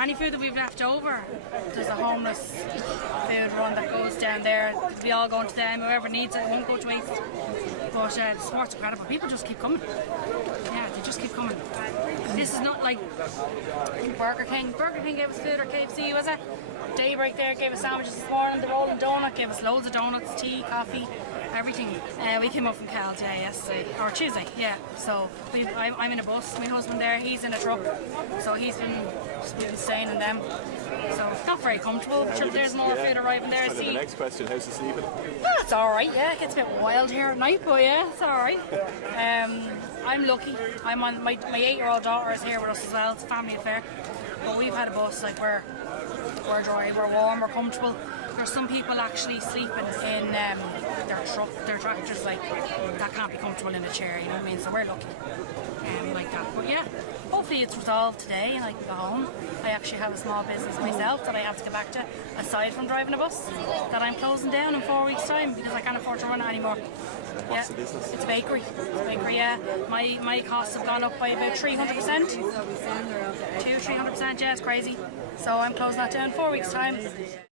any food that we've left over, there's a homeless food run that goes down there. We all go to them. Whoever needs it won't go to waste. But the sport's incredible. People just keep coming. Yeah, they just keep coming. This is not like Burger King. Burger King gave us food, or KFC, was it? Daybreak there gave us sandwiches this morning. The Rolling Donut gave us loads of donuts, tea, coffee, everything. We came up from Kells, yesterday, or Tuesday, So I'm in a bus. My husband there, he's in a truck. So we've been staying in them. So it's not very comfortable. There's more food arriving there. The next question, how's the sleeping? It's alright, it gets a bit wild here at night, but it's alright. I'm lucky. I'm on my 8-year-old daughter is here with us as well. It's a family affair. But we've had a bus, like we're dry, we're warm, we're comfortable. There's some people actually sleeping in their tractors, like that can't be comfortable in a chair, you know what I mean? So we're lucky, like that. But hopefully it's resolved today and I can go home. I actually have a small business myself that I have to get back to, aside from driving a bus, that I'm closing down in 4 weeks' time because I can't afford to run it anymore. What's the business? It's a bakery. My costs have gone up by about 300%. 300%, it's crazy. So I'm closing that down in 4 weeks' time.